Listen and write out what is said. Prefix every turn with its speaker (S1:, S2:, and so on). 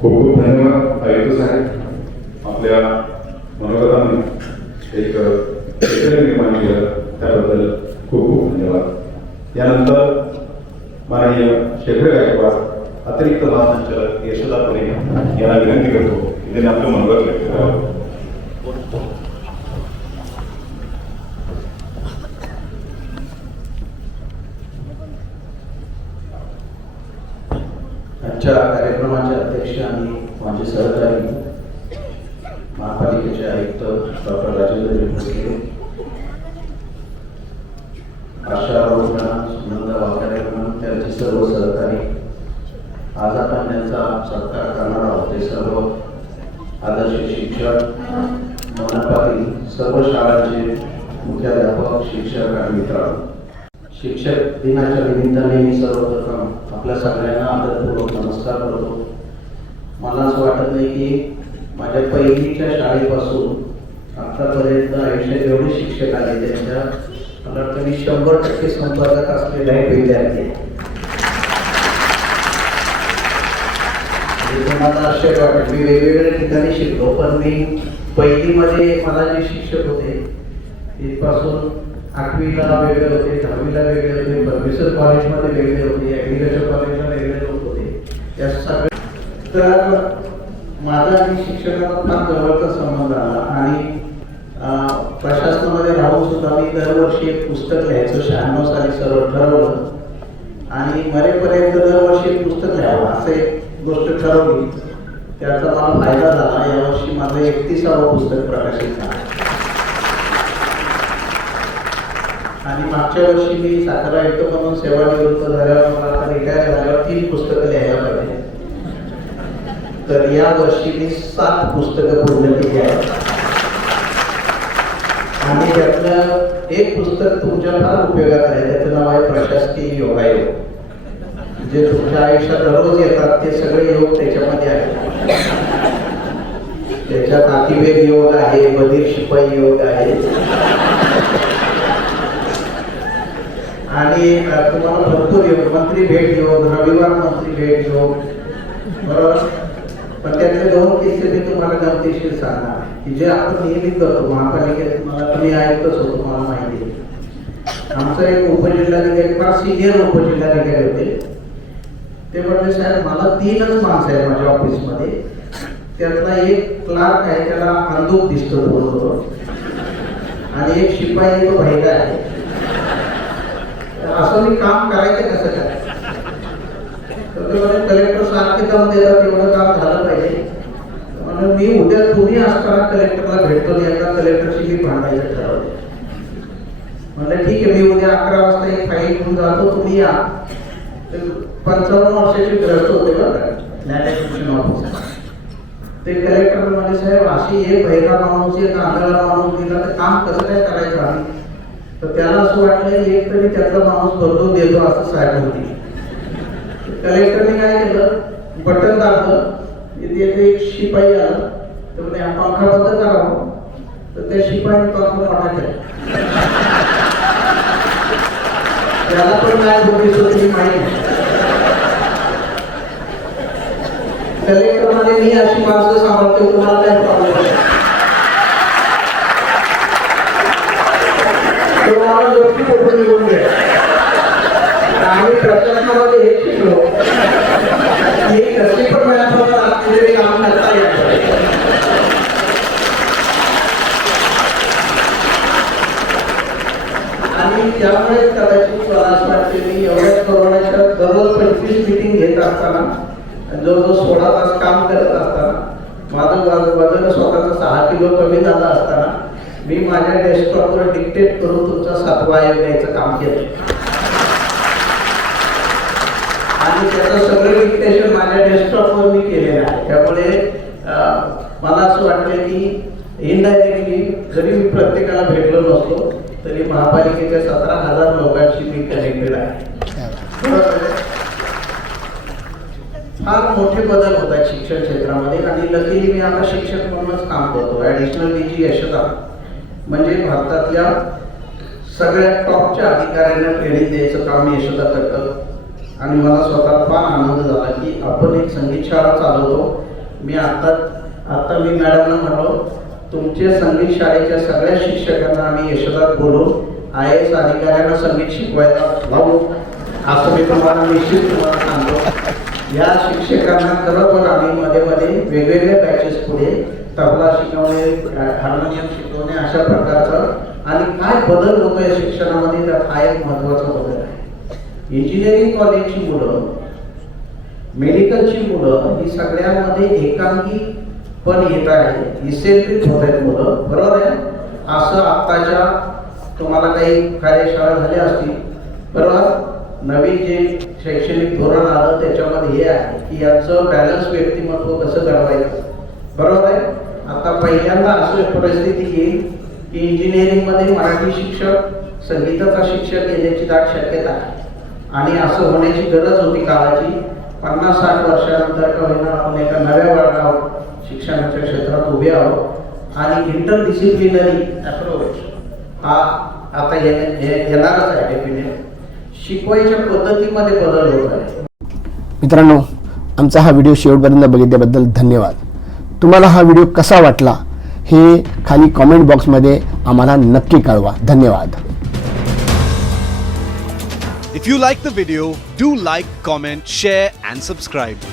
S1: खूप खूप धन्यवाद. आयुक्त साहेब आपल्या मनोगतांनी एक निर्माण केलं. त्याबद्दल खूप खूप धन्यवाद. यानंतर माननीय शेखर गायकवाड अतिरिक्त महासंचालक यशोदा परे यांना विनंती करतो. त्यांनी आपलं मनोगत व्यक्त करावं.
S2: आजच्या कार्यक्रमाचे अध्यक्ष आणि माझे सहकारी महापालिकेचे आयुक्त डॉक्टर राजेंद्र भोसले आशा रोजना सुनंदा वाघारे म्हणून त्यांचे सर्व सहकारी. आज आपण त्यांचा सत्कार करणार आहोत. ते सर्व आदर्श शिक्षक मनपातील सर्व शाळांचे मुख्याध्यापक शिक्षक आणि मित्र शिक्षक दिनाच्या निमित्ताने मी सर्वप्रथम आपल्या सगळ्यांना आदरपूर्वक नमस्कार करतो. मला असं वाटत नाही की माझ्या पहिलीच्या शाळेपासून आतापर्यंत आयुष्यात एवढे शिक्षक आले त्यांच्या मला वाटतं मी शंभर टक्के संपर्कात असलेले आहेत. विद्यार्थी मला आश्चर्य वाटत मी वेगवेगळ्या ठिकाणी शिकलो पण मी पहिलीमध्ये मला जे शिक्षक होते तिथपासून आठवीला वेगळे होते दहावीला वेगळे होते परमेश्वर कॉलेजमध्ये वेगळे होते ॲग्रिकल्चर कॉलेजला वेगळे लोक होते. या सगळ्या तर माझा आणि शिक्षकाचा फार जवळचा संबंध आला आणि प्रशासनामध्ये राहून सुद्धा मी दरवर्षी एक पुस्तक लिहायचं शहाण्णव साली सर्व ठरवलं. आणि मरेपर्यंत दरवर्षी एक पुस्तक लिहावं असं एक गोष्ट ठरवली. त्याचा मला फायदा झाला. यावर्षी माझं एकतीसावं पुस्तक प्रकाशित झालं. आणि मागच्या वर्षी मी सातारा आयुक्त म्हणून सेवानिवृत्त झाल्यावर मला आता रिटायर झाल्यावर तीन पुस्तकं लिहायला पाहिजे. तर या वर्षी मी सात पुस्तकं पूर्ण केली आहेत. आणि त्यातलं एक पुस्तक तुमच्या फार उपयोगात आहे त्याचं नाव आहे प्रशासकीय योगायोग जे तुमच्या आयुष्यात दररोज येतात ते सगळे योग त्याच्यामध्ये आहेत. त्याच्यात अतिवेग योग आहे बधीर शिपाई योग आहे. आणि तुम्हाला भरपूर येऊ. मंत्री भेट घेऊ रविवार मंत्री भेट घेऊ. बरोबर? पण त्यातले दोन किस्से मी तुम्हाला गमतीशीर सांगणार. की जे आपण नेहमी करतो महापालिकेत मला तुम्ही ऐकतच होतो मला माहिती आमचा एक उपजिल्हाधिकारी फार सिनियर उपजिल्हाधिकारी होते. ते म्हणले साहेब मला तीनच माणसं आहे माझ्या ऑफिसमध्ये. त्यातला एक क्लार्क आहे त्याला अंधूक दिसतो आणि एक शिपाई तो भाईला आहे. असं मी काम करायचं कसं काय कलेक्टर सारखे जाऊन देतात तेवढं काम झालं पाहिजे. म्हणून मी उद्या तुम्ही असताना कलेक्टरला भेटतो एकदा कलेक्टरशी मी भांडायचं ठरवलं. म्हणलं ठीक आहे मी उद्या अकरा वाजता एक फाईल घेऊन जातो तुम्ही या. पंचावन्न वर्षाचे ग्रस्त होते बरं का लँड ते कलेक्टर म्हणजे साहेब अशी एक भैरा माणूस एक आंधळा माणूस दिला तर काम कसं काय करायचं आम्ही? तर त्याला असं वाटलं की एक तरी त्यातला माणूस बदलून देतो असं साहेब होती. कलेक्टरने काय केलं? बटन दाबलं. तिथे एक शिपाई आला. तर म्हणे पंखा बंद करावं. तर त्या शिपाईने पंखा मोठा केला. त्याला पण काय बुद्धी होती माहिती नाही. कलेक्टर म्हणे मी अशी माणसं सांभाळतो तुम्हाला काय प्रॉब्लेम तुम्हाला जोखी कुठून निघून घ्या आम्ही प्रशासनामध्ये हे शिकलो की कशी पण वेळापत्रक असलेले काम करता येतं आणि त्यामुळे कदाचित मला असं वाटते मी एवढ्या कोरोनाच्या दररोज पंचवीस मिटिंग घेत असताना जवळजवळ सोळा तास काम करत असताना माझं वज- वजन स्वतःचं सहा किलो कमी झालं असताना मी माझ्या डेस्कटॉपवर डिक्टेट करून तुमचा सातवा आयोग द्यायचं काम केलं. आणि त्याचं सगळं डिक्टेशन माझ्या डेस्कटॉपवर मी केलेलं आहे. त्यामुळे मला असं वाटलं की इनडायरेक्टली जरी मी प्रत्येकाला भेटलो नसलो तरी महापालिकेच्या सतरा हजार लोकांशी मी कनेक्टेड आहे? फार मोठे बदल होत आहेत शिक्षण क्षेत्रामध्ये. आणि लकीली मी आता शिक्षक म्हणूनच काम करतो. Additional D G Yashada. म्हणजे भारतातल्या सगळ्या टॉपच्या अधिकाऱ्यांना ट्रेनिंग द्यायचं काम मी यशदा करतं आणि मला स्वतः फार आनंद झाला की आपण एक संगीत शाळा चालवतो. मी आता आत्ता मी मॅडमला म्हणलो तुमच्या संगीत शाळेच्या सगळ्या शिक्षकांना आम्ही यशदात बोलून आय एस अधिकाऱ्यांना संगीत शिकवायला लावू. असं मी तुम्हाला निश्चित तुम्हाला सांगतो. या शिक्षकांना खरोखर आम्ही मध्ये मध्ये वेगवेगळ्या बॅचेस पुढे तबला शिकवणे हार्मोनियम शिकवणे अशा प्रकारचं. आणि काय बदल होतोय शिक्षणामध्ये तर हा एक महत्त्वाचा बदल आहे. इंजिनिअरिंग कॉलेजची मुलं मेडिकलची मुलं ही सगळ्यामध्ये एकांकी पण येत आहे. इसेंट्रिक होत आहेत मुलं बरोबर आहे? असं आत्ताच्या तुम्हाला काही कार्यशाळा झाल्या असतील बरोबर? नवीन जे शैक्षणिक धोरण आलं त्याच्यामध्ये हे आहे की याचं बॅलन्स व्यक्तिमत्व कसं घडवायचं? बरोबर आहे? आता पहिल्यांदा असं परिस्थिती येईल की इंजिनिअरिंगमध्ये मराठी शिक्षक संगीताचा शिक्षक येण्याची दाट शक्यता आहे. आणि असं होण्याची गरज होती काळाची. पन्नास साठ वर्षानंतर का होईना आपण एका नव्या वर्गावर शिक्षणाच्या क्षेत्रात उभे आहोत. आणि इंटर डिसिप्लिनरी अप्रोच हा आता येणारच आहे डेफिनेट शिकवायच्या पद्धतीमध्ये बदल होत आहे.
S3: मित्रांनो आमचा हा व्हिडिओ शेवटपर्यंत बघितल्याबद्दल धन्यवाद. तुम्हाला हा व्हिडिओ कसा वाटला हे खाली कॉमेंट बॉक्समध्ये आम्हाला नक्की कळवा. धन्यवाद.
S4: If you like the video, do like, comment, share, and subscribe.